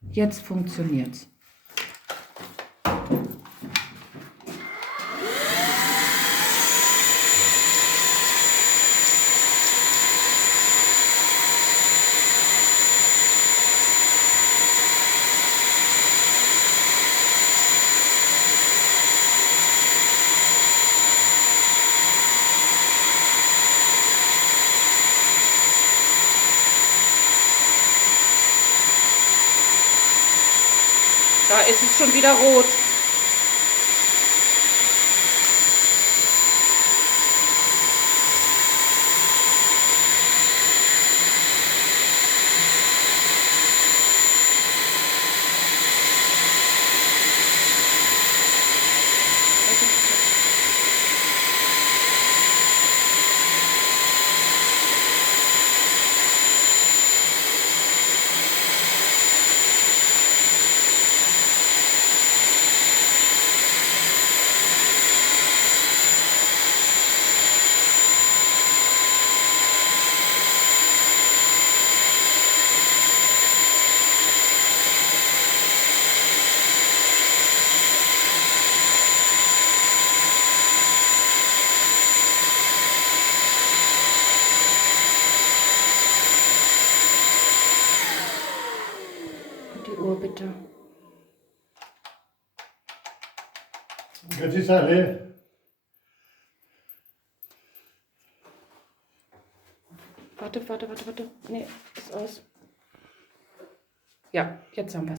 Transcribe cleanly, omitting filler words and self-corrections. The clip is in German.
Jetzt funktioniert's. Da ist es schon wieder rot. Die Uhr bitte. Jetzt ist er leer. Warte. Nee, ist aus. Ja, jetzt haben wir es.